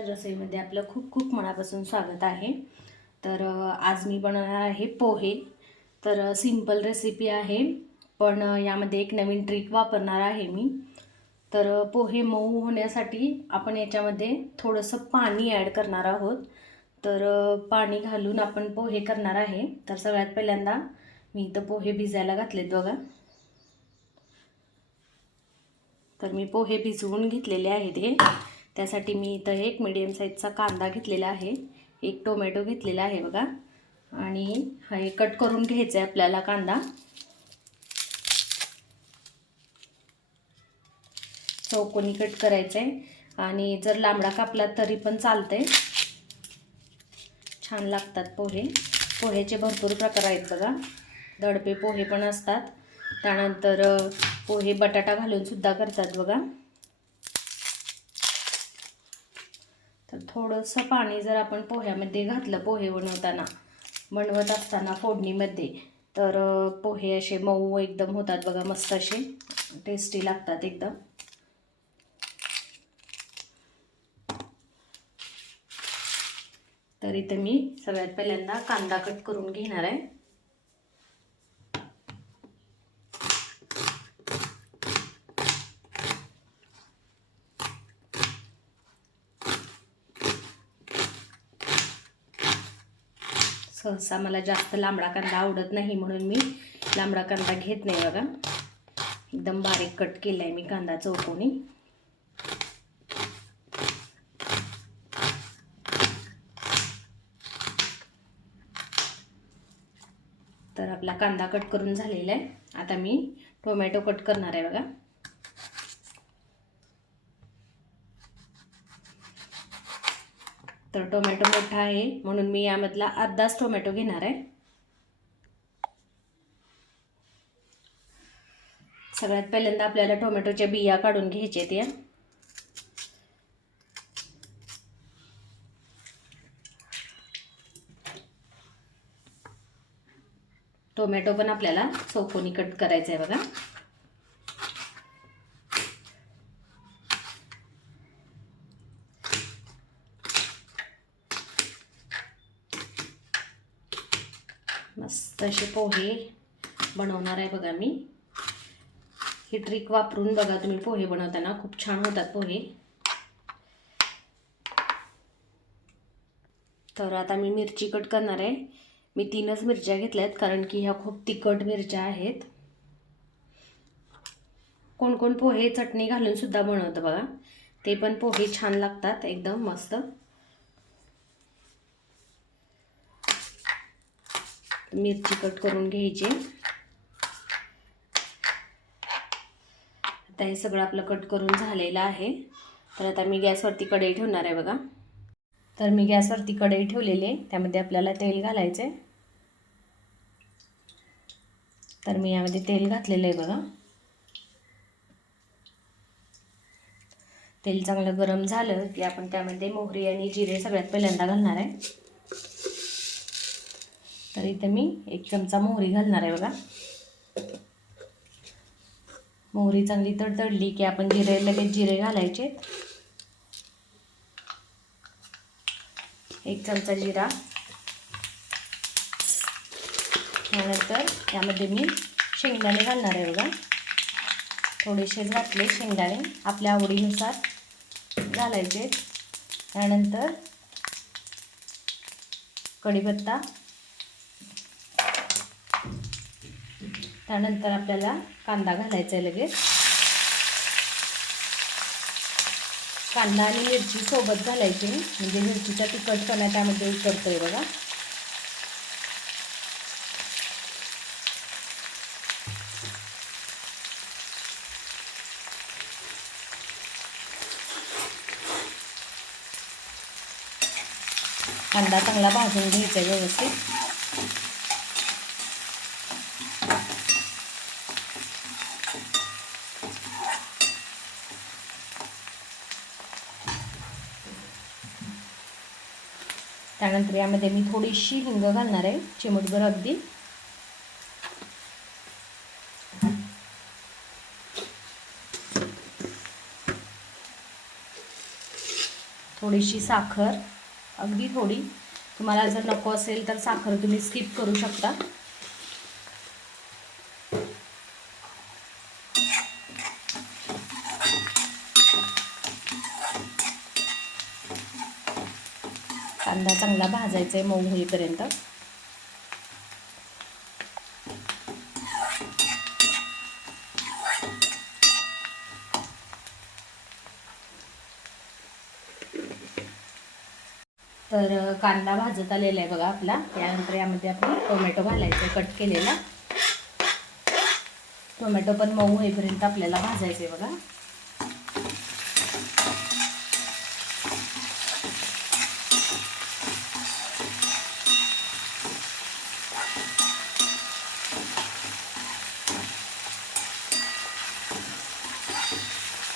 रुपालीच्या रसोईमध्ये आपलं खूप खूप मनापासून स्वागत आहे। तर आज मी बनवणार आहे पोहे। तर सिंपल रेसिपी आहे, पण यामध्ये एक नवीन ट्रिक वापरणार आहे मी। तर पोहे मऊ होण्यासाठी आपण याच्यामध्ये थोडंसं पाणी ॲड करणार आहोत। तर पाणी घालून आपण पोहे करणार आहे। तर सगळ्यात पहिल्यांदा मी इथं पोहे भिजायला घातलेत बघा। तर मी पोहे भिजवून घेतलेले आहेत हे। त्यासाठी मी इथं एक मीडियम साईजचा कांदा घेतलेला आहे, एक टोमॅटो घेतलेला आहे बघा, आणि हे कट करून घ्यायचं आहे आपल्याला कांदा। चौकोनी कट करायचं आहे, आणि जर लांबडा कापला तरी पण चालतंय, छान लागतात पोहे। पोह्याचे भरपूर प्रकार आहेत बघा, दडपे पोहे पण असतात, त्यानंतर पोहे बटाटा घालून सुद्धा करतात बघा। तर थोडंसं पाणी जर आपण पोह्यामध्ये घातलं, पोहे बनवत असताना फोडणीमध्ये, तर पोहे असे मऊ एकदम होतात बघा, मस्त असे टेस्टी लागतात एकदम। तर इथे मी सगळ्यात पहिल्यांदा कांदा कट करून घेणार आहे। सहसा मला जास्त लांबडा कांदा आवडत नाही, म्हणून मी लांबडा कांदा घेत नाही बघा। एकदम बारीक कट केलाय मी कांदा चौकोनी। तर आपला कांदा कट करून झालेला आहे। आता मी टोमॅटो कट करणार आहे बघा। तर टोमॅटो मोठा आहे म्हणून मी यामधला अर्धाच टोमॅटो घेणार आहे। सगळ्यात पहिल्यांदा आपल्याला टोमॅटोच्या बिया काढून घ्यायच्या आहेत। टोमॅटो पण आपल्याला चौकोनी कट करायचा आहे बघा। मस्त असे पोहे बनवणार आहे बघा मी। ही ट्रिक वापरून बघा तुम्ही, पोहे बनवताना खूप छान होतात पोहे। तर आता मी मिरची कट करणार आहे। मी 3च मिरच्या घेतल्यात, कारण की ह्या खूप तिखट मिरच्या आहेत। कोण कोण पोहे चटणी घालून सुद्धा बनवतं बघा, ते पण पोहे छान लागतात एकदम मस्त। मिरची कट करून घ्यायची। आता हे सगळं आपलं कट करून झालेलं आहे। तर आता मी गॅसवरती कढई ठेवणार आहे बघा। तर मी गॅसवरती कढई ठेवलेली आहे, त्यामध्ये आपल्याला तेल घालायचं आहे। तर मी यामध्ये तेल घातलेलं आहे बघा। तेल चांगलं गरम झालं की आपण त्यामध्ये मोहरी आणि जिरे सगळ्यात पहिल्यांदा घालणार आहे। तर इथे मी 1 चमचा मोहरी घालणार आहे बघा। मोहरी चांगली तडतडली की आपण लगेच जिरे घालायचे। 1 चमचा जिरा, त्यानंतर यामध्ये मी शेंगदाणे घालणार आहे बघा। थोडेसे घातले शेंगदाणे, आपल्या आवडीनुसार घालायचे। त्यानंतर कढीपत्ता, त्यानंतर आपल्याला कांदा घालायचा आहे लगेच। कांदा आणि मिरची सोबत घालायची, म्हणजे मिरचीचा तिखटपणा त्यामध्ये उतरतोय बघा। कांदा चांगला भाजून घ्यायचा व्यवस्थित। त्यानंतर यामध्ये मी थोडीशी हिंग घालणार आहे, चिमूटभर अगदी। थोडीशी साखर, अगदी थोडी. तुम्हाला जर नको असेल तर साखर तुम्ही स्किप करू शकता. कांदा चांगला भाजायचा आहे मऊ होईपर्यंत. तर कांदा भाजत आलेला आहे बघा आपला. त्यानंतर यामध्ये आपण टोमॅटो घालायचं आहे कट केलेला. टोमॅटो पण मऊ होईपर्यंत आपल्याला भाजायचं आहे बघा.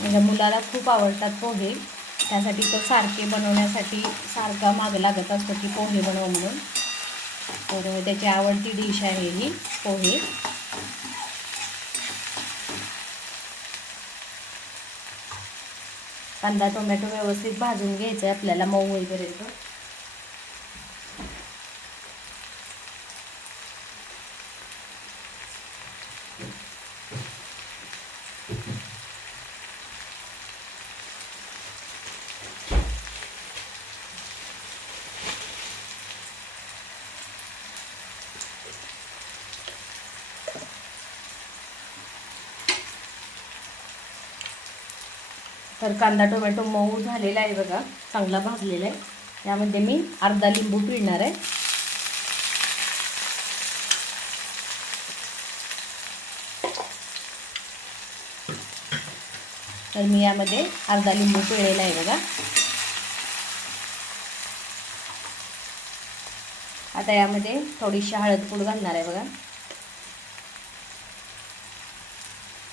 माझ्या मुलाला खूप आवडतात पोहे, त्यासाठी तो सारखे बनवण्यासाठी सारखा मागं लागत असतो की पोहे बनव म्हणून. तर त्याची आवडती डिश आहे ही पोहे. कांदा टोमॅटो व्यवस्थित भाजून घ्यायचं आहे आपल्याला मऊ होईपर्यंत. तर कांदा टोमॅटो मऊ झालेला आहे बघा, चांगला भाजलेला आहे. यामध्ये मी अर्धा लिंबू पिळणार आहे. तर मी यामध्ये अर्धा लिंबू पिळलेला आहे बघा. आता यामध्ये थोडीशी हळदपूड घालणार आहे बघा,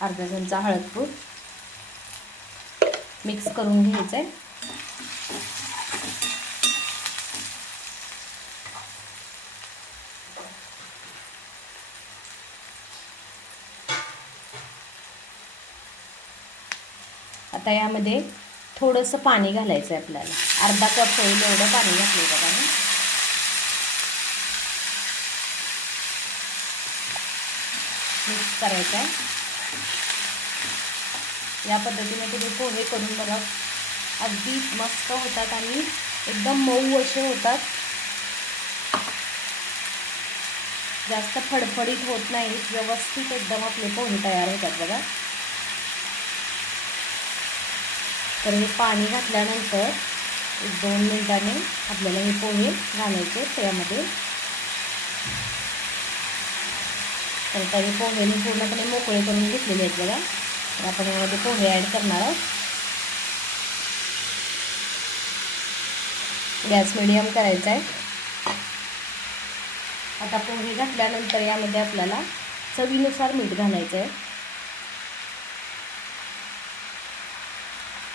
अर्धा चमचा हळदपूड. मिक्स करून घ्यायचं आहे. आता यामध्ये थोडंसं पाणी घालायचं आहे आपल्याला. अर्धा कप होईल एवढं पाणी घातलं बघा मी. मिक्स करायचं आहे. या पद्धतीने तुम्ही पोहे करून बघा, अगदी मस्त होतात आणि एकदम मऊ असे होतात. जास्त फडफडीत होत नाहीत, व्यवस्थित एकदम आपले पोहे तयार होतात बघा. तर हे पाणी घातल्यानंतर 1-2 मिनिटांनी आपल्याला हे पोहे घालायचे त्यामध्ये. तर हे पोहे मी पूर्णपणे मोकळे करून घेतलेले आहेत बघा. तर आपण यामध्ये पोहे ॲड करणार आहोत. गॅस मिडियम करायचा आहे. आता पोहे घातल्यानंतर यामध्ये आपल्याला चवीनुसार मीठ घालायचं आहे.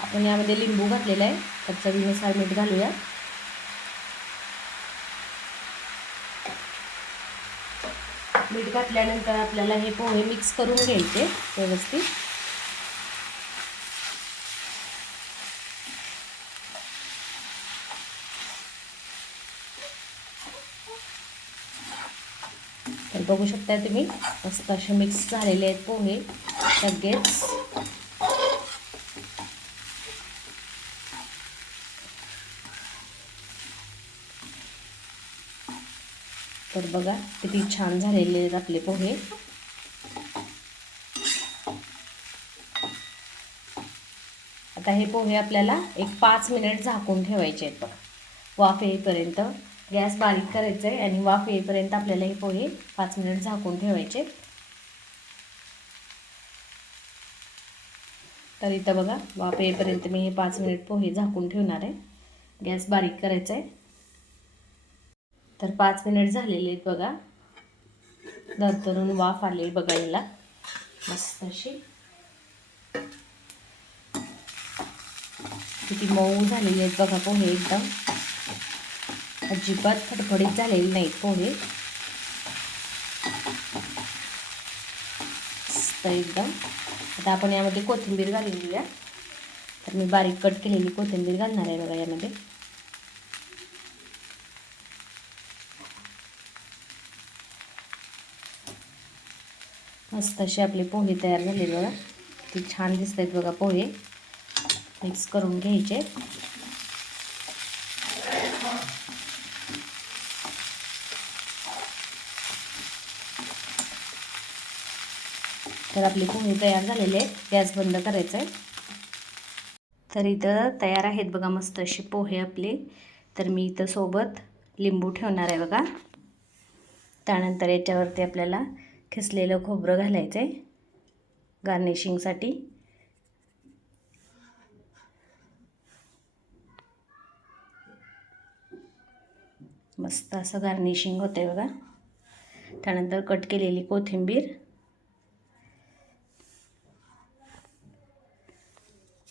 आपण यामध्ये लिंबू घातलेला आहे, तर चवीनुसार मीठ घालूया. मीठ घातल्यानंतर आपल्याला हे पोहे मिक्स करून घ्यायचे व्यवस्थित. तर बघू शकता तुम्ही मस्त असे मिक्स झालेले आहेत पोहे सगळेच. तर बघा किती छान झालेले आहेत आपले पोहे. आता हे पोहे आपल्याला एक 5 मिनिट झाकून ठेवायचे आहेत बघा, वाफ येईपर्यंत. गॅस बारीक करायचा आहे आणि वाफ येईपर्यंत आपल्याला हे पोहे 5 मिनिट झाकून ठेवायचे. तर इथं बघा वाफ येईपर्यंत मी हे 5 मिनिट पोहे झाकून ठेवणार आहे. गॅस बारीक करायचा आहे. तर 5 मिनिट झालेले आहेत बघा. नंतरून वाफ आली बघा याला मस्त अशी. किती मऊ झालेले आहेत बघा पोहे, एकदम अजिबात फडफडीत झालेले नाहीत पोहे, मस्त एकदम. आता आपण यामध्ये कोथिंबीर घालून घेऊया. तर मी बारीक कट केलेली कोथिंबीर घालणार आहे बघा यामध्ये. मस्त असे आपले पोहे तयार झाले बघा. किती छान दिसत आहेत बघा पोहे. मिक्स करून घ्यायचे. तर आपले पोहे तयार झालेले आहेत. गॅस बंद करायचा आहे. तर इथं तयार आहेत बघा मस्त असे पोहे आपले. तर मी इथं सोबत लिंबू ठेवणार आहे बघा. त्यानंतर याच्यावरती आपल्याला खिसलेलं खोबरं घालायचं आहे गार्निशिंगसाठी. मस्त असं गार्निशिंग होतं आहे बघा. त्यानंतर कट केलेली कोथिंबीर.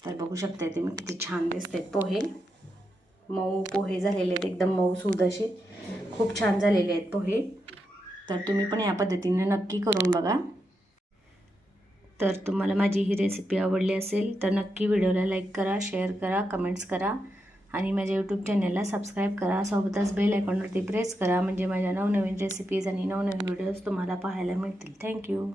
तर बघू शकता तुम्ही किती छान दिसतात पोहे. मऊ पोहे झालेले आहेत, एकदम मऊसूद असे. खूप छान झालेले आहेत पोहे. तर तुम्ही पण या पद्धतीने नक्की करून बघा. तर तुम्हाला माझी ही रेसिपी आवडली असेल तर नक्की व्हिडिओला लाईक करा, शेअर करा, कमेंट्स करा आणि माझ्या यूट्यूब चॅनलला सबस्क्राईब करा. सोबतच बेल आयकॉनवरती प्रेस करा म्हणजे माझ्या नवनवीन रेसिपीज आणि नवनवीन व्हिडिओज तुम्हाला पाहायला मिळतील. थँक्यू.